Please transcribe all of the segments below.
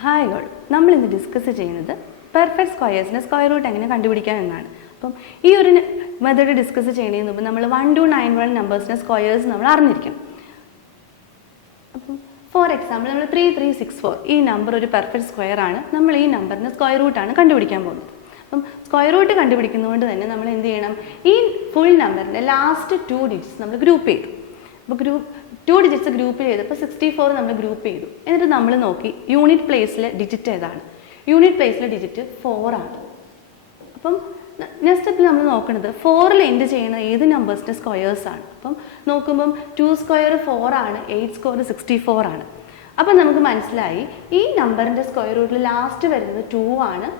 Hi all, നമ്മൾ ഇന്ന് discuss ചെയ്യുന്നത് പെർഫെക്റ്റ് സ്ക്വയേഴ്സിൻ്റെ സ്ക്വയർ റൂട്ട് എങ്ങനെ കണ്ടുപിടിക്കാം എന്നാണ്. അപ്പം ഈ ഒരു മെത്തേഡ് ഡിസ്കസ് ചെയ്യുന്നതിന് മുമ്പ് നമ്മൾ 1 to 9 വരെ നമ്പേഴ്സിൻ്റെ സ്ക്വയേഴ്സ് നമ്മൾ അറിഞ്ഞിരിക്കും. അപ്പം ഫോർ എക്സാമ്പിൾ നമ്മൾ 3364 ഈ നമ്പർ ഒരു പെർഫെക്റ്റ് സ്ക്വയർ ആണ്. നമ്മൾ ഈ നമ്പറിൻ്റെ സ്ക്വയർ റൂട്ടാണ് കണ്ടുപിടിക്കാൻ പോകുന്നത്. അപ്പം സ്ക്വയർ റൂട്ട് കണ്ടുപിടിക്കുന്നതുകൊണ്ട് തന്നെ നമ്മൾ എന്ത് ചെയ്യണം, ഈ ഫുൾ നമ്പറിൻ്റെ ലാസ്റ്റ് 2 ഡിജിറ്റ്സ് നമ്മൾ ഗ്രൂപ്പ് ചെയ്തു. അപ്പോൾ 2 ഡിജിറ്റ്സ് ഗ്രൂപ്പ് ചെയ്തപ്പോൾ 64 നമ്മൾ ഗ്രൂപ്പ് ചെയ്തു. എന്നിട്ട് നമ്മൾ നോക്കി യൂണിറ്റ് പ്ലേസിലെ ഡിജിറ്റ് ഏതാണ്. യൂണിറ്റ് പ്ലേസിലെ ഡിജിറ്റ് 4 ആണ്. അപ്പം നെക്സ്റ്റ് സ്റ്റെപ്പിൽ നമ്മൾ നോക്കുന്നത് 4ൽ എൻഡ് ചെയ്യുന്ന ഏത് നമ്പേഴ്സിൻ്റെ സ്ക്വയേഴ്സ് ആണ്. അപ്പം നോക്കുമ്പം 2 സ്ക്വയർ 4 ആണ്, 8 സ്ക്വയർ 64 ആണ്. അപ്പം നമുക്ക് മനസ്സിലായി ഈ നമ്പറിൻ്റെ സ്ക്വയർ റൂട്ടിൽ ലാസ്റ്റ് വരുന്നത് 2 ആണ്,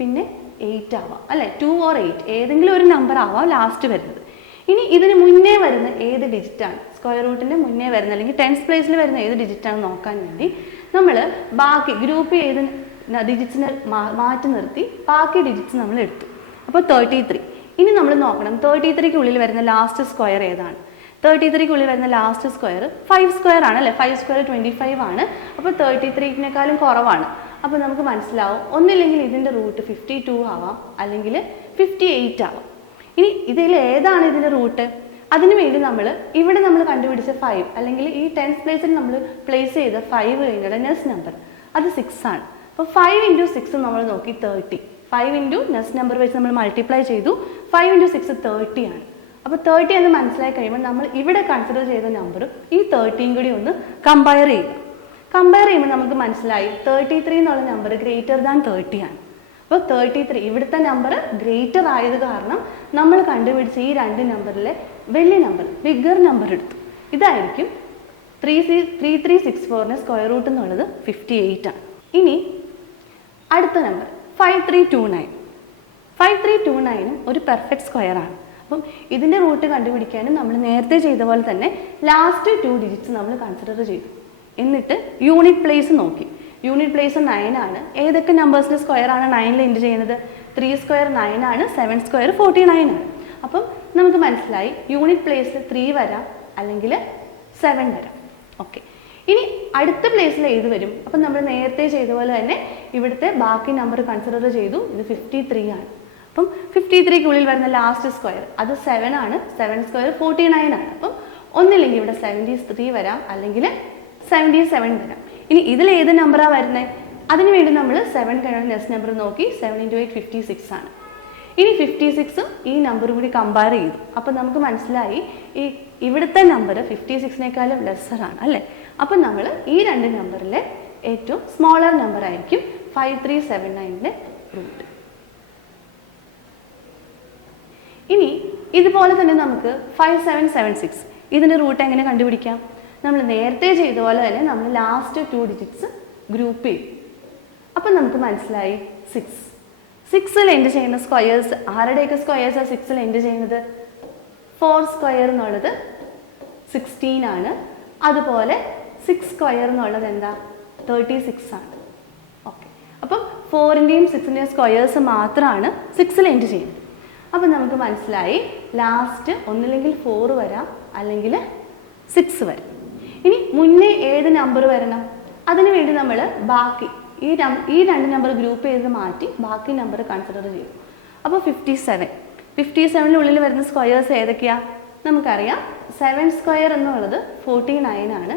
പിന്നെ 8 ആവാം അല്ലേ. 2 or 8 ഏതെങ്കിലും ഒരു നമ്പർ ആവാം ലാസ്റ്റ് വരുന്നത്. ഇനി ഇതിന് മുന്നേ വരുന്ന ഏത് ഡിജിറ്റാണ്, സ്ക്വയർ റൂട്ടിൻ്റെ മുന്നേ വരുന്ന അല്ലെങ്കിൽ 10th പ്ലേസിൽ വരുന്ന ഏത് ഡിജിറ്റാണ് നോക്കാൻ വേണ്ടി നമ്മൾ ബാക്കി ഗ്രൂപ്പ് ചെയ്ത് ഡിജിറ്റ്സിനെ മാറ്റി നിർത്തി ബാക്കി ഡിജിറ്റ്സ് നമ്മൾ എടുത്തു. അപ്പോൾ 33. ഇനി നമ്മൾ നോക്കണം 33ക്ക് ഉള്ളിൽ വരുന്ന ലാസ്റ്റ് സ്ക്വയർ ഏതാണ്. 33ക്ക് ഉള്ളിൽ വരുന്ന ലാസ്റ്റ് സ്ക്വയർ 5 സ്ക്വയർ ആണ് അല്ലേ. 5 സ്ക്വയർ 25 ആണ്. അപ്പോൾ 33നെക്കാളും കുറവാണ്. അപ്പോൾ നമുക്ക് മനസ്സിലാവും ഒന്നില്ലെങ്കിൽ ഇതിൻ്റെ റൂട്ട് 52 ആവാം, അല്ലെങ്കിൽ 58 ആവാം. ഇനി ഇതിൽ ഏതാണ് ഇതിൻ്റെ റൂട്ട്, അതിനുവേണ്ടി നമ്മൾ ഇവിടെ നമ്മൾ കണ്ടുപിടിച്ച 5 അല്ലെങ്കിൽ ഈ 10th പ്ലേസിൽ നമ്മൾ പ്ലേസ് ചെയ്ത 5 കഴിഞ്ഞുള്ള നെക്സ്റ്റ് നമ്പർ അത് 6 ആണ്. അപ്പോൾ 5 × 6 നമ്മൾ നോക്കി 30. 5 ഇൻറ്റു നെക്സ്റ്റ് നമ്പർ വെച്ച് നമ്മൾ മൾട്ടിപ്ലൈ ചെയ്തു. 5 × 6 30 ആണ്. അപ്പോൾ 30 എന്ന് മനസ്സിലായി കഴിയുമ്പോൾ നമ്മൾ ഇവിടെ കൺസിഡർ ചെയ്ത നമ്പറും ഈ 30യും കൂടി ഒന്ന് കമ്പയർ ചെയ്യുക. കമ്പയർ ചെയ്യുമ്പോൾ നമുക്ക് മനസ്സിലായി 33 എന്നുള്ള നമ്പർ ഗ്രേറ്റർ ദാൻ 30 ആണ്. അപ്പോൾ 33 ഇവിടുത്തെ നമ്പർ ഗ്രേറ്റർ ആയത് കാരണം നമ്മൾ കണ്ടുപിടിച്ച ഈ 2 നമ്പറിലെ വലിയ നമ്പർ ബിഗ്ഗർ നമ്പർ എടുത്തു. ഇതായിരിക്കും 3364ന്റെ സ്ക്വയർ റൂട്ട് എന്നുള്ളത് 58 ആണ്. ഇനി അടുത്ത നമ്പർ 5329. 5329 ഒരു പെർഫെക്റ്റ് സ്ക്വയർ ആണ്. അപ്പം ഇതിൻ്റെ റൂട്ട് കണ്ടുപിടിക്കാനും നമ്മൾ നേരത്തെ ചെയ്ത പോലെ തന്നെ ലാസ്റ്റ് 2 ഡിജിറ്റ്സ് നമ്മൾ കൺസിഡർ ചെയ്തു. എന്നിട്ട് യൂണിറ്റ് പ്ലേസ് നോക്കി. യൂണിറ്റ് പ്ലേസ് 9 ആണ്. ഏതൊക്കെ നമ്പേഴ്സിൻ്റെ സ്ക്വയർ ആണ് 9ൽ എൻഡ് ചെയ്യുന്നത്. 3 സ്ക്വയർ 9 ആണ്, 7 സ്ക്വയർ 49 ആണ്. അപ്പം നമുക്ക് മനസ്സിലായി യൂണിറ്റ് പ്ലേസിൽ 3 വരാം അല്ലെങ്കിൽ 7 വരാം. ഓക്കെ, ഇനി അടുത്ത പ്ലേസിൽ ഏത് വരും. അപ്പം നമ്മൾ നേരത്തെ ചെയ്ത പോലെ തന്നെ ഇവിടുത്തെ ബാക്കി നമ്പർ കൺസിഡർ ചെയ്തു. ഇത് 53 ആണ്. അപ്പം 53ക്ക് ഉള്ളിൽ വരുന്ന ലാസ്റ്റ് സ്ക്വയർ അത് 7 ആണ്. 7 സ്ക്വയർ 49 ആണ്. അപ്പം ഒന്നില്ലെങ്കിൽ ഇവിടെ 73 വരാം, അല്ലെങ്കിൽ 77 വരാം. ഇനി ഇതിൽ ഏത് നമ്പറാണ് വരുന്നത്, അതിനുവേണ്ടി നമ്മൾ 7 കഴിഞ്ഞ നെക്സ്റ്റ് നമ്പർ നോക്കി. 7 × 8 56 ആണ്. ഇനി 56ഉം ഈ നമ്പറും കൂടി കമ്പയർ ചെയ്തു. അപ്പം നമുക്ക് മനസ്സിലായി ഈ ഇവിടുത്തെ നമ്പർ 56നേക്കാളും ലെസ്സർ ആണ് അല്ലേ. അപ്പം നമ്മൾ ഈ 2 നമ്പറിലെ ഏറ്റവും സ്മോളർ നമ്പർ ആയിരിക്കും 5379ന്റെ റൂട്ട്. ഇനി ഇതുപോലെ തന്നെ നമുക്ക് 5776 ഇതിൻ്റെ റൂട്ട് എങ്ങനെ കണ്ടുപിടിക്കാം. നമ്മൾ നേരത്തെ ചെയ്ത പോലെ തന്നെ നമ്മൾ ലാസ്റ്റ് 2 ഡിജിറ്റ്സ് ഗ്രൂപ്പ് ചെയ്യും. അപ്പം നമുക്ക് മനസ്സിലായി 6ൽ എൻഡ് ചെയ്യുന്ന സ്ക്വയേഴ്സ് ആരുടെയൊക്കെ സ്ക്വയേഴ്സാണ് 6ൽ എൻഡ് ചെയ്യുന്നത്. 4 സ്ക്വയർ എന്നുള്ളത് 16 ആണ്. അതുപോലെ 6 സ്ക്വയർ എന്നുള്ളത് എന്താ 36 ആണ്. ഓക്കെ, അപ്പം 4ൻ്റെയും 6ൻ്റെയും സ്ക്വയേഴ്സ് മാത്രമാണ് 6ൽ എൻഡ് ചെയ്യുന്നത്. അപ്പം നമുക്ക് മനസ്സിലായി ലാസ്റ്റ് ഒന്നില്ലെങ്കിൽ 4 വരാം, അല്ലെങ്കിൽ 6 വരാം. ഇനി മുന്നേ ഏത് നമ്പർ വരണം, അതിനുവേണ്ടി നമ്മൾ ബാക്കി ഈ 2 നമ്പർ ഗ്രൂപ്പ് ചെയ്ത് മാറ്റി ബാക്കി നമ്പർ കൺസിഡർ ചെയ്തു. അപ്പോൾ 57നുള്ളിൽ വരുന്ന സ്ക്വയേഴ്സ് ഏതൊക്കെയാണ് നമുക്കറിയാം. 7 സ്ക്വയർ എന്നുള്ളത് 49 ആണ്.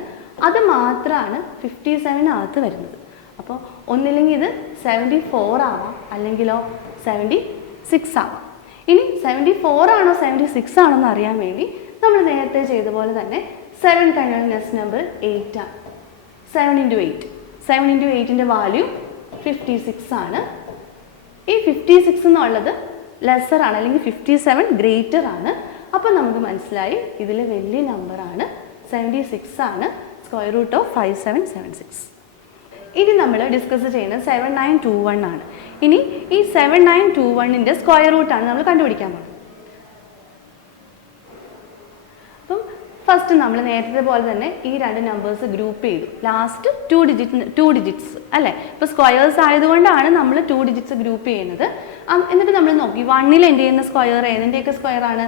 അത് മാത്രമാണ് 57നകത്ത് വരുന്നത്. അപ്പോൾ ഒന്നില്ലെങ്കിൽ ഇത് 74 ആവാം, അല്ലെങ്കിലോ 76 ആവാം. ഇനി 74 ആണോ 76 ആണോ എന്ന് അറിയാൻ വേണ്ടി നമ്മൾ നേരത്തെ ചെയ്ത പോലെ തന്നെ 7 കഴിഞ്ഞുള്ള നെക്സ്റ്റ് നമ്പർ 8 ആണ്. 7 × 8 7 × 8ൻ്റെ വാല്യൂ 56 ആണ്. ഈ 56 എന്നുള്ളത് ലെസ്സർ ആണ്, അല്ലെങ്കിൽ 57 ഗ്രേറ്റർ ആണ്. അപ്പം നമുക്ക് മനസ്സിലായി ഇതിലെ വലിയ നമ്പറാണ് 76 ആണ്, സ്ക്വയർ റൂട്ട് ഓഫ് 5776. ഇനി നമ്മൾ ഡിസ്കസ് ചെയ്യുന്നത് 7921 ആണ്. ഇനി ഈ 7921ൻ്റെ സ്ക്വയർ റൂട്ടാണ് നമ്മൾ കണ്ടുപിടിക്കാൻ പോകുന്നത്. അപ്പം ഫസ്റ്റ് നമ്മൾ നേരത്തെ പോലെ തന്നെ ഈ 2 നമ്പേഴ്സ് ഗ്രൂപ്പ് ചെയ്തു. ലാസ്റ്റ് 2 ഡിജിറ്റ്സ് അല്ലേ. ഇപ്പോൾ സ്ക്വയേഴ്സ് ആയതുകൊണ്ടാണ് നമ്മൾ 2 ഡിജിറ്റ്സ് ഗ്രൂപ്പ് ചെയ്യുന്നത്. എന്നിട്ട് നമ്മൾ നോക്കി 1ൽ എൻഡ് ചെയ്യുന്ന സ്ക്വയർ ഏതിൻ്റെയൊക്കെ സ്ക്വയർ ആണ്.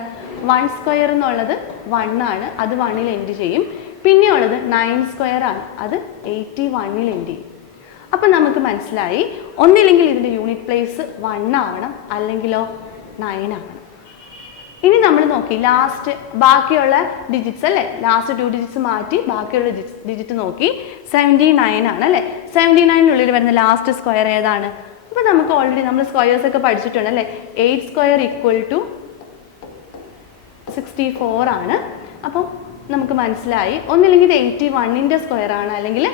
1 സ്ക്വയർ എന്നുള്ളത് 1 ആണ്, അത് 1ൽ എൻഡ് ചെയ്യും. പിന്നെ ഉള്ളത് 9 സ്ക്വയർ ആണ്, അത് 81ൽ എൻഡ് ചെയ്യും. അപ്പം നമുക്ക് മനസ്സിലായി ഒന്നില്ലെങ്കിൽ ഇതിൻ്റെ യൂണിറ്റ് പ്ലേസ് 1 ആവണം, അല്ലെങ്കിലോ 9 ആവണം. ഇനി നമ്മൾ നോക്കി ലാസ്റ്റ് ബാക്കിയുള്ള ഡിജിറ്റ്സ് അല്ലേ, ലാസ്റ്റ് 2 ഡിജിറ്റ്സ് മാറ്റി ബാക്കിയുള്ള ഡിജിറ്റ് നോക്കി 79 ആണ് അല്ലേ. 79-നുള്ളിൽ വരുന്ന ലാസ്റ്റ് സ്ക്വയർ ഏതാണ്? അപ്പോൾ നമുക്ക് ഓൾറെഡി നമ്മൾ സ്ക്വയേഴ്സ് ഒക്കെ പഠിച്ചിട്ടുണ്ട് അല്ലേ. 8 സ്ക്വയർ ഈക്വൽ ടു 64 ആണ്. അപ്പം നമുക്ക് മനസ്സിലായി ഒന്നില്ലെങ്കിൽ ഇത് 81-ൻ്റെ സ്ക്വയർ ആണ്, അല്ലെങ്കിൽ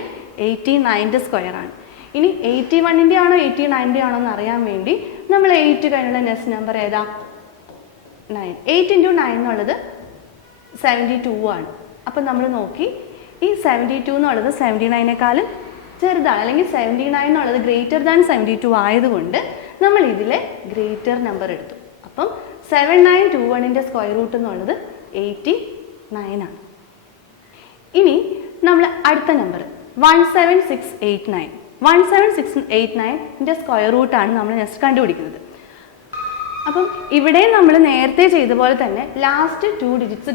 89-ൻ്റെ സ്ക്വയർ ആണ്. ഇനി 81-ൻ്റെ ആണോ 89-ൻ്റെ ആണോ എന്ന് അറിയാൻ വേണ്ടി നമ്മൾ 8 കഴിഞ്ഞുള്ള നെക്സ്റ്റ് നമ്പർ ഏതാ? 9. 8 × 9 എന്നുള്ളത് 72 ആണ്. അപ്പം നമ്മൾ നോക്കി ഈ 72 എന്നുള്ളത് 79-നേക്കാളും ചെറുതാണ്, അല്ലെങ്കിൽ 79 എന്നുള്ളത് ഗ്രേറ്റർ ദാൻ 72 ആയതുകൊണ്ട് നമ്മൾ ഇതിലെ ഗ്രേറ്റർ നമ്പർ എടുത്തു. അപ്പം 7921-ൻ്റെ സ്ക്വയർ റൂട്ട് എന്നുള്ളത് 89 ആണ്. ഇനി നമ്മൾ അടുത്ത നമ്പർ 17689. 17689-ൻ്റെ സ്ക്വയർ റൂട്ടാണ് നമ്മൾ നെക്സ്റ്റ് കണ്ടുപിടിക്കുന്നത്. അപ്പം ഇവിടെ നമ്മൾ നേരത്തെ ചെയ്ത പോലെ തന്നെ ലാസ്റ്റ് 2 ഡിജിറ്റ്സ്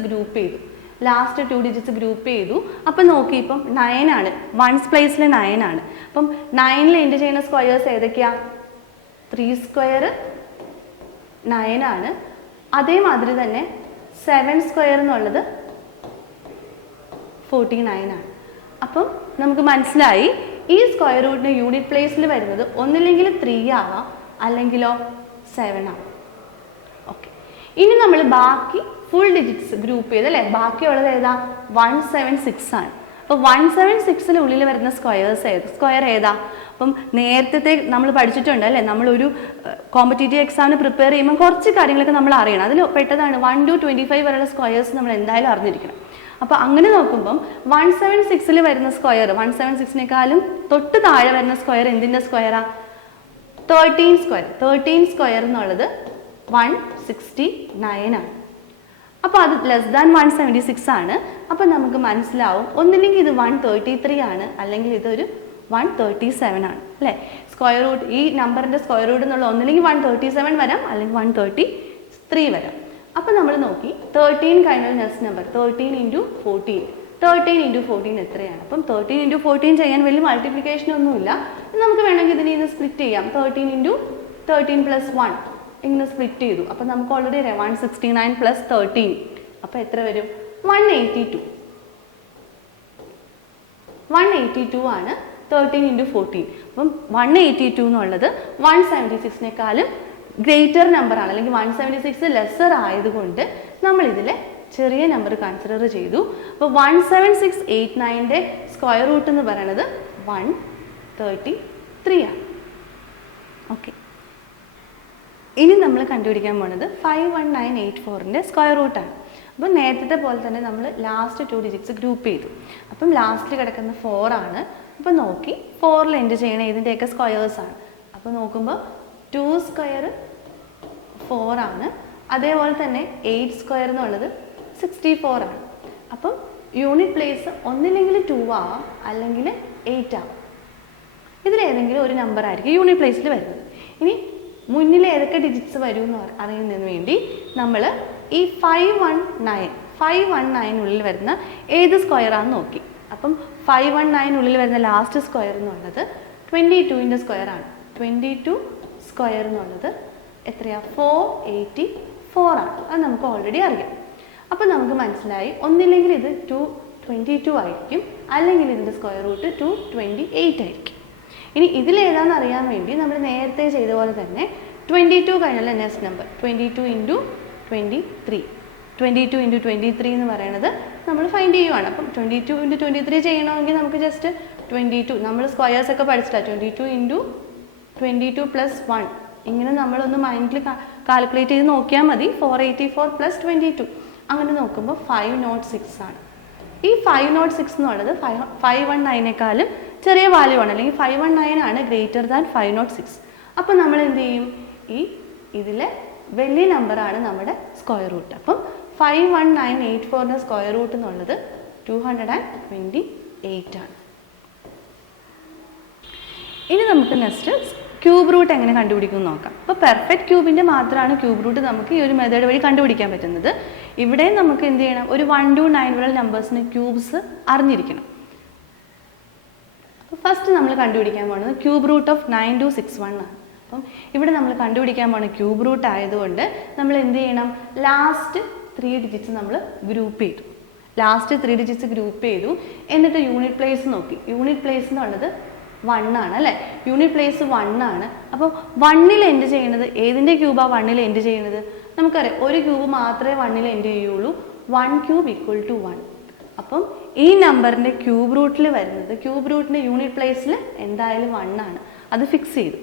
ഗ്രൂപ്പ് ചെയ്തു. അപ്പം നോക്കി ഇപ്പം 9 ആണ്, 1's പ്ലേസിൽ 9 ആണ്. അപ്പം 9-ൽ എൻഡ് ചെയ്യുന്ന സ്ക്വയേഴ്സ് ഏതൊക്കെയാ? 3 സ്ക്വയർ 9 ആണ്. അതേമാതിരി തന്നെ 7 സ്ക്വയർ എന്നുള്ളത് 49 ആണ്. അപ്പം നമുക്ക് മനസ്സിലായി ഈ സ്ക്വയർ റൂട്ടിന് യൂണിറ്റ് പ്ലേസിൽ വരുന്നത് ഒന്നില്ലെങ്കിൽ 3 ആവാം, അല്ലെങ്കിലോ 7 ആവാം. ഓക്കെ, ഇനി നമ്മൾ ബാക്കി ഫുൾ ഡിജിറ്റ്സ് ഗ്രൂപ്പ് ചെയ്ത് അല്ലേ. ബാക്കിയുള്ളത് ഏതാ? 176 ആണ്. അപ്പോൾ 176-ന് ഉള്ളിൽ വരുന്ന സ്ക്വയർ ഏതാ? അപ്പം നേരത്തെ നമ്മൾ പഠിച്ചിട്ടുണ്ട് അല്ലേ, നമ്മളൊരു കോമ്പറ്റേറ്റീവ് എക്സാമിന് പ്രിപ്പയർ ചെയ്യുമ്പോൾ കുറച്ച് കാര്യങ്ങളൊക്കെ നമ്മൾ അറിയണം. അതിൽ പെട്ടതാണ് 1 to 25 വരെയുള്ള സ്ക്വയേഴ്സ് നമ്മൾ എന്തായാലും അറിഞ്ഞിരിക്കണം. അപ്പോൾ അങ്ങനെ നോക്കുമ്പം 176-ൽ വരുന്ന സ്ക്വയർ 176-നേക്കാളും തൊട്ട് താഴെ വരുന്ന സ്ക്വയർ എന്തിൻ്റെ സ്ക്വയറാ? 13 സ്ക്വയർ. 13 സ്ക്വയർ എന്നുള്ളത് 169 ആണ്. അപ്പോൾ അത് ലെസ് ദാൻ 176 ആണ്. അപ്പോൾ നമുക്ക് മനസ്സിലാവും ഒന്നില്ലെങ്കിൽ ഇത് 133 ആണ്, അല്ലെങ്കിൽ ഇതൊരു 137 ആണ് അല്ലേ. സ്ക്വയർ റൂട്ട് ഈ നമ്പറിൻ്റെ സ്ക്വയർ റൂട്ട് എന്നുള്ള ഒന്നില്ലെങ്കിൽ 137 വരാം, അല്ലെങ്കിൽ 133 വരാം. അപ്പോൾ നമ്മൾ നോക്കി 13 കഴിഞ്ഞ നെക്സ്റ്റ് നമ്പർ 13 × 14. 13 × 14 എത്രയാണ്? അപ്പം 13 × 14 ചെയ്യാൻ വലിയ മൾട്ടിപ്ലിക്കേഷൻ ഒന്നുമില്ല. നമുക്ക് വേണമെങ്കിൽ ഇതിനെ ഇത് സ്പ്ലിറ്റ് ചെയ്യാം. 13 × 13 + 1 ഇങ്ങനെ സ്പ്ലിറ്റ് ചെയ്തു. അപ്പം നമുക്ക് ഓൾറെഡി അറിയാം 169 + 13. അപ്പോൾ എത്ര വരും? 182. 182 ആണ് 13 × 14. അപ്പം 182 എന്നുള്ളത് 176-നേക്കാളും ഗ്രേറ്റർ നമ്പറാണ്, അല്ലെങ്കിൽ 176 ലെസ്സർ ആയതുകൊണ്ട് നമ്മൾ ഇതിലെ ചെറിയ നമ്പർ കൺസിഡർ ചെയ്തു. അപ്പോൾ 17689-ൻ്റെ സ്ക്വയർ റൂട്ട് എന്ന് പറയുന്നത് 133 ആണ്. ഓക്കെ, ഇനി നമ്മൾ കണ്ടുപിടിക്കാൻ പോകുന്നത് 51984-ൻ്റെ സ്ക്വയർ റൂട്ടാണ്. അപ്പോൾ നേരത്തെ പോലെ തന്നെ നമ്മൾ ലാസ്റ്റ് 2 ഡിജിറ്റ്സ് ഗ്രൂപ്പ് ചെയ്തു. അപ്പം ലാസ്റ്റിൽ കിടക്കുന്ന 4 ആണ്. അപ്പോൾ നോക്കി 4-ൽ എൻഡ് ചെയ്യണ ഇതിൻ്റെയൊക്കെ സ്ക്വയേഴ്സാണ്. അപ്പോൾ നോക്കുമ്പോൾ 2 സ്ക്വയർ 4 ആണ്. അതേപോലെ തന്നെ 8 സ്ക്വയർ എന്നുള്ളത് 64 ആണ്. അപ്പം യൂണിറ്റ് പ്ലേസ് ഒന്നില്ലെങ്കിൽ 2 ആവാം, അല്ലെങ്കിൽ 8 ആവാം. ഇതിലേതെങ്കിലും ഒരു നമ്പർ ആയിരിക്കും യൂണിറ്റ് പ്ലേസിൽ വരുന്നത്. ഇനി മുന്നിൽ ഏതൊക്കെ ഡിജിറ്റ്സ് വരും എന്ന് അറിയുന്നതിന് വേണ്ടി നമ്മൾ ഈ 519-ഉള്ളിൽ വരുന്ന ഏത് സ്ക്വയറാണെന്ന് നോക്കി. അപ്പം 519-ഉള്ളിൽ വരുന്ന ലാസ്റ്റ് സ്ക്വയർ എന്നുള്ളത് 22-ൻ്റെ സ്ക്വയർ ആണ്. 22 സ്ക്വയർ എന്നുള്ളത് എത്രയാണ്? 484 ആണ്. അത് നമുക്ക് ഓൾറെഡി അറിയാം. അപ്പോൾ നമുക്ക് മനസ്സിലായി ഒന്നില്ലെങ്കിൽ ഇത് 222 ആയിരിക്കും, അല്ലെങ്കിൽ ഇതിൻ്റെ സ്ക്വയർ റൂട്ട് 228 ആയിരിക്കും. ഇനി ഇതിലേതാണെന്ന് അറിയാൻ വേണ്ടി നമ്മൾ നേരത്തെ ചെയ്ത പോലെ തന്നെ 22 കഴിഞ്ഞുള്ള നെക്സ്റ്റ് നമ്പർ 22 × 23. 22 × 23 എന്ന് പറയുന്നത് നമ്മൾ ഫൈൻഡ് ചെയ്യുവാണ്. അപ്പം 22 × 23 ചെയ്യണമെങ്കിൽ നമുക്ക് ജസ്റ്റ് 22 നമ്മൾ സ്ക്വയേഴ്സ് ഒക്കെ പഠിച്ചില്ല. 22 × 22 + 1 ഇങ്ങനെ നമ്മളൊന്ന് മൈൻഡിൽ കാൽക്കുലേറ്റ് ചെയ്ത് നോക്കിയാൽ മതി. 484 + 22 അങ്ങനെ നോക്കുമ്പോൾ 506 ആണ്. ഈ 506 എന്നുള്ളത് 519-നേക്കാളും ചെറിയ വാല്യൂ ആണ്, അല്ലെങ്കിൽ 519 ആണ് ഗ്രേറ്റർ ദാൻ 506. അപ്പോൾ നമ്മൾ എന്ത് ചെയ്യും? ഇതിലെ വലിയ നമ്പറാണ് നമ്മുടെ സ്ക്വയർ റൂട്ട്. അപ്പം 51984-ൻ്റെ സ്ക്വയർ റൂട്ട് എന്നുള്ളത് 228 ആണ്. ഇനി നമുക്ക് നെക്സ്റ്റ് ക്യൂബ് റൂട്ട് എങ്ങനെ കണ്ടുപിടിക്കും നോക്കാം. അപ്പോൾ പെർഫെക്റ്റ് ക്യൂബിൻ്റെ മാത്രമാണ് ക്യൂബ് റൂട്ട് നമുക്ക് ഈ ഒരു മെത്തേഡ് വഴി കണ്ടുപിടിക്കാൻ പറ്റുന്നത്. ഇവിടെ നമുക്ക് എന്ത് ചെയ്യണം? ഒരു 1 to 9 വരെ നമ്പേഴ്സിന് ക്യൂബ്സ് അറിഞ്ഞിരിക്കണം. ഫസ്റ്റ് നമ്മൾ കണ്ടുപിടിക്കാൻ പോകുന്നത് ക്യൂബ് റൂട്ട് ഓഫ് 9261 ആണ്. അപ്പം ഇവിടെ നമ്മൾ കണ്ടുപിടിക്കാൻ പോകുന്ന ക്യൂബ് റൂട്ട് ആയതുകൊണ്ട് നമ്മൾ എന്ത് ചെയ്യണം, ലാസ്റ്റ് 3 ഡിജിറ്റ്സ് നമ്മൾ ഗ്രൂപ്പ് ചെയ്തു. ലാസ്റ്റ് 3 ഡിജിറ്റ്സ് ഗ്രൂപ്പ് ചെയ്തു. എന്നിട്ട് യൂണിറ്റ് പ്ലേസ് നോക്കി. യൂണിറ്റ് പ്ലേസ് എന്നുള്ളത് 1 ആണ് അല്ലേ, യൂണിറ്റ് പ്ലേസ് 1 ആണ്. അപ്പം 1ൽ എൻഡ് ചെയ്യുന്നത് ഏതിൻ്റെ ക്യൂബാണ് 1ൽ എൻഡ് ചെയ്യുന്നത്? നമുക്കറിയാം ഒരു ക്യൂബ് മാത്രമേ 1ൽ എൻഡ് ചെയ്യുള്ളൂ. 1 ക്യൂബ് ഈക്വൽ ടു 1. അപ്പം ഈ നമ്പറിൻ്റെ ക്യൂബ് റൂട്ടിൽ വരുന്നത്, ക്യൂബ് റൂട്ടിൻ്റെ യൂണിറ്റ് പ്ലേസിൽ എന്തായാലും 1 ആണ്. അത് ഫിക്സ് ചെയ്തു.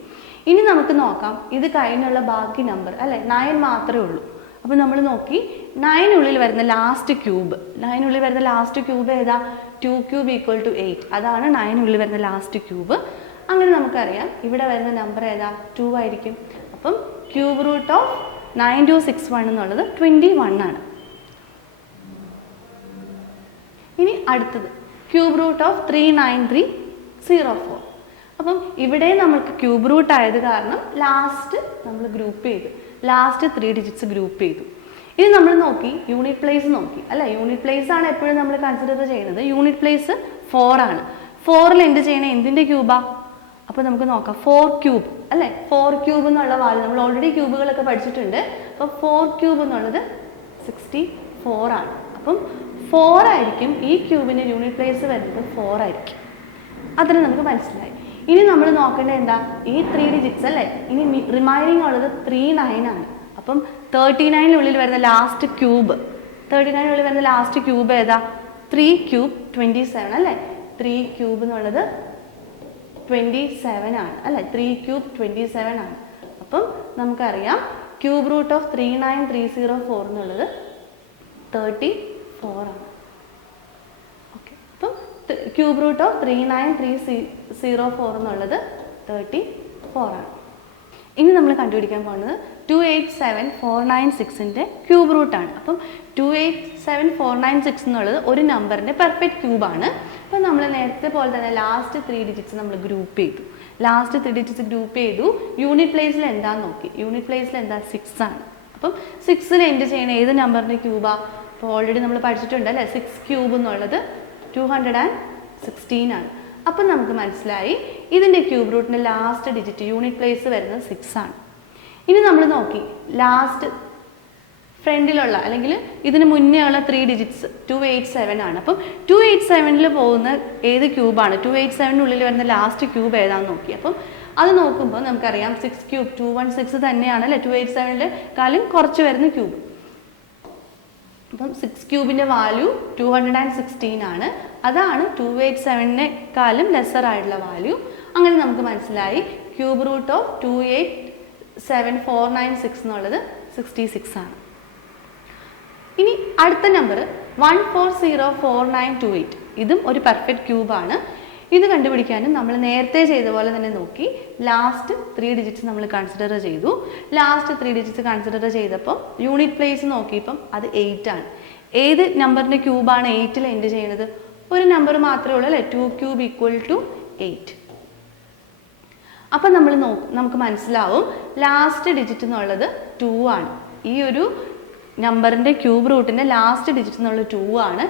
ഇനി നമുക്ക് നോക്കാം ഇത് കഴിഞ്ഞുള്ള ബാക്കി നമ്പർ അല്ലേ, 9 മാത്രമേ ഉള്ളൂ. അപ്പോൾ നമ്മൾ നോക്കി 9 വരുന്ന ലാസ്റ്റ് ക്യൂബ്, 9 വരുന്ന ലാസ്റ്റ് ക്യൂബ് ഏതാ? 2 ക്യൂബ് ഈക്വൽ ടു 8. അതാണ് 9 വരുന്ന ലാസ്റ്റ് ക്യൂബ്. അങ്ങനെ നമുക്കറിയാം ഇവിടെ വരുന്ന നമ്പർ ഏതാ? 2 ആയിരിക്കും. അപ്പം ക്യൂബ് റൂട്ട് ഓഫ് 9261 എന്നുള്ളത് 21 ആണ്. ഇനി അടുത്തത് ക്യൂബ് റൂട്ട് ഓഫ് 39304. അപ്പം ഇവിടെ നമ്മൾക്ക് ക്യൂബ് റൂട്ട് ആയത് കാരണം ലാസ്റ്റ് നമ്മൾ ഗ്രൂപ്പ് ചെയ്തു, ലാസ്റ്റ് 3 ഡിജിറ്റ്സ് ഗ്രൂപ്പ് ചെയ്തു. ഇനി നമ്മൾ നോക്കി യൂണിറ്റ് പ്ലേസ് നോക്കി അല്ല, യൂണിറ്റ് പ്ലേസ് ആണ് എപ്പോഴും നമ്മൾ കൺസിഡർ ചെയ്യുന്നത്. യൂണിറ്റ് പ്ലേസ് 4 ആണ്. 4ൽ എൻഡ് ചെയ്യണേ എന്തിൻ്റെ ക്യൂബാ? അപ്പോൾ നമുക്ക് നോക്കാം 4 ക്യൂബ് അല്ലേ, 4 ക്യൂബ് എന്നുള്ള വാല്യൂ നമ്മൾ ഓൾറെഡി ക്യൂബുകളൊക്കെ പഠിച്ചിട്ടുണ്ട്. അപ്പോൾ 4 ക്യൂബ് എന്നുള്ളത് 64 ആണ്. അപ്പം 4 ആയിരിക്കും ഈ ക്യൂബിന് യൂണിറ്റ് പ്ലേസ് വരുന്നത് 4 ആയിരിക്കും. അതിന് നമുക്ക് മനസ്സിലായി. ഇനി നമ്മൾ നോക്കേണ്ടത് എന്താ? ഈ 3 ഡിജിറ്റ്സ് അല്ലേ. ഇനി റിമൈനിങ് ഉള്ളത് 39 ആണ്. അപ്പം 39 വരുന്ന ലാസ്റ്റ് ക്യൂബ്, 39 വരുന്ന ലാസ്റ്റ് ക്യൂബ് ഏതാ? 3 ക്യൂബ് 27 അല്ലേ. 3 ക്യൂബ് എന്നുള്ളത് 27 ആണ് അല്ലേ, 3 ക്യൂബ് 27 ആണ്. അപ്പം നമുക്കറിയാം ക്യൂബ് റൂട്ട് ഓഫ് 39304 എന്നുള്ളത് 34 ആണ്. ഓക്കെ, അപ്പം ക്യൂബ് റൂട്ട് ഓഫ് 39304 എന്നുള്ളത് 34 ആണ്. ഇനി നമ്മൾ കണ്ടുപിടിക്കാൻ പോകുന്നത് 287496ൻ്റെ ക്യൂബ് റൂട്ടാണ്. അപ്പം 287496 എന്നുള്ളത് ഒരു നമ്പറിൻ്റെ പെർഫെക്റ്റ് ക്യൂബാണ്. അപ്പം നമ്മൾ നേരത്തെ പോലെ തന്നെ ലാസ്റ്റ് 3 ഡിജിറ്റ്സ് നമ്മൾ ഗ്രൂപ്പ് ചെയ്തു. ലാസ്റ്റ് 3 ഡിജിറ്റ്സ് ഗ്രൂപ്പ് ചെയ്തു. യൂണിറ്റ് പ്ലേസിൽ എന്താന്ന് നോക്കി. യൂണിറ്റ് പ്ലേസിൽ എന്താ? 6 ആണ്. അപ്പം 6ൽ എൻഡ് ചെയ്യണ ഏത് നമ്പറിൻ്റെ ക്യൂബാ? അപ്പോൾ ഓൾറെഡി നമ്മൾ പഠിച്ചിട്ടുണ്ട് അല്ലേ, 6 ക്യൂബ് എന്നുള്ളത് 216 ആണ്. അപ്പം നമുക്ക് മനസ്സിലായി ഇതിൻ്റെ ക്യൂബ് റൂട്ടിൻ്റെ ലാസ്റ്റ് ഡിജിറ്റ് യൂണിറ്റ് പ്ലേസ് വരുന്നത് 6 ആണ്. ഇനി നമ്മൾ നോക്കി ലാസ്റ്റ് ഫ്രണ്ടിലുള്ള അല്ലെങ്കിൽ ഇതിന് മുന്നേ ഉള്ള 3 ഡിജിറ്റ്സ് 287 ആണ്. അപ്പം 287ൽ പോകുന്ന ഏത് ക്യൂബാണ്? 287 വരുന്ന ലാസ്റ്റ് ക്യൂബ് ഏതാണെന്ന് നോക്കി. അപ്പം അത് നോക്കുമ്പോൾ നമുക്കറിയാം 6 ക്യൂബ് 216 തന്നെയാണ് അല്ലേ, 287കാളും കുറച്ച് വരുന്ന ക്യൂബ്. അപ്പം 6 ക്യൂബിൻ്റെ വാല്യൂ 216 ആണ്. അതാണ് 287കാളും ലെസർ ആയിട്ടുള്ള വാല്യൂ. അങ്ങനെ നമുക്ക് മനസ്സിലായി ക്യൂബ് റൂട്ട് ഓഫ് 287496 എന്നുള്ളത് 66 ആണ്. ഇനി അടുത്ത നമ്പർ 1404928. ഇതും ഒരു പെർഫെക്റ്റ് ക്യൂബാണ്. ഇത് കണ്ടുപിടിക്കാനും നമ്മൾ നേരത്തെ ചെയ്ത പോലെ തന്നെ നോക്കി ലാസ്റ്റ് 3 ഡിജിറ്റ്സ് നമ്മൾ കൺസിഡർ ചെയ്തു. ലാസ്റ്റ് 3 ഡിജിറ്റ്സ് കൺസിഡർ ചെയ്തപ്പോൾ യൂണിറ്റ് പ്ലേസ് നോക്കിയപ്പം അത് 8 ആണ്. ഏത് നമ്പറിൻ്റെ ക്യൂബാണ് 8ൽ എൻഡ് ചെയ്യുന്നത്? ഒരു നമ്പർ മാത്രമേ ഉള്ളൂ അല്ലേ, 2 ക്യൂബ് ഈക്വൽ ടു 8. അപ്പം നമ്മൾ നമുക്ക് മനസ്സിലാവും ലാസ്റ്റ് ഡിജിറ്റ് എന്നുള്ളത് 2 ആണ്. ഈ ഒരു നമ്പറിൻ്റെ ക്യൂബ് റൂട്ടിൻ്റെ ലാസ്റ്റ് ഡിജിറ്റ് എന്നുള്ളത് 2 ആണ്.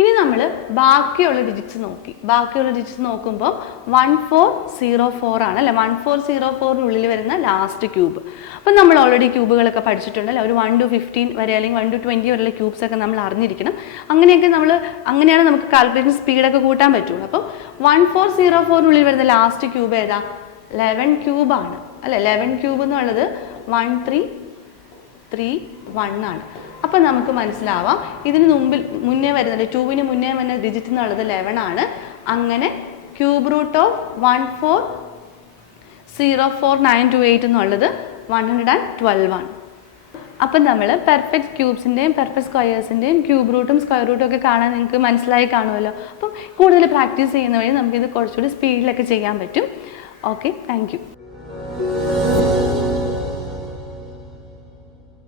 ഇനി നമ്മൾ ബാക്കിയുള്ള ഡിജിറ്റ്സ് നോക്കി. ബാക്കിയുള്ള ഡിജിറ്റ്സ് നോക്കുമ്പോൾ 1404 ആണ് അല്ലേ, 1404 വരുന്ന ലാസ്റ്റ് ക്യൂബ്. അപ്പം നമ്മൾ ഓൾറെഡി ക്യൂബുകളൊക്കെ പഠിച്ചിട്ടുണ്ട് അല്ലേ, ഒരു 1 to 15 വരെ അല്ലെങ്കിൽ 1 to 20 വരെയുള്ള ക്യൂബ്സ് ഒക്കെ നമ്മൾ അറിഞ്ഞിരിക്കണം. അങ്ങനെയാണ് നമുക്ക് കാൽക്കുലേഷൻ സ്പീഡൊക്കെ കൂട്ടാൻ പറ്റുള്ളൂ. അപ്പം 1404 വരുന്ന ലാസ്റ്റ് ക്യൂബ് ഏതാ? 11 ക്യൂബാണ് അല്ലേ. 11 ക്യൂബ് എന്നുള്ളത് 1331 ആണ്. അപ്പം നമുക്ക് മനസ്സിലാവാം ഇതിന് മുന്നേ വരുന്നത് 2ന് മുന്നേ വരുന്ന ഡിജിറ്റ് എന്നുള്ളത് 11 ആണ്. അങ്ങനെ ക്യൂബ് റൂട്ട് ഓഫ് 1404928 എന്നുള്ളത് 112 ആണ്. അപ്പം നമ്മൾ പെർഫെക്റ്റ് ക്യൂബ്സിൻ്റെയും പെർഫെക്റ്റ് സ്ക്വയേഴ്സിൻ്റെയും ക്യൂബ് റൂട്ടും സ്ക്വയർ റൂട്ടും ഒക്കെ കാണാൻ നിങ്ങൾക്ക് മനസ്സിലായി കാണുമല്ലോ. അപ്പം കൂടുതൽ പ്രാക്ടീസ് ചെയ്യുന്ന വഴി നമുക്കിത് കുറച്ചുകൂടി സ്പീഡിലൊക്കെ ചെയ്യാൻ പറ്റും. Okay, thank you.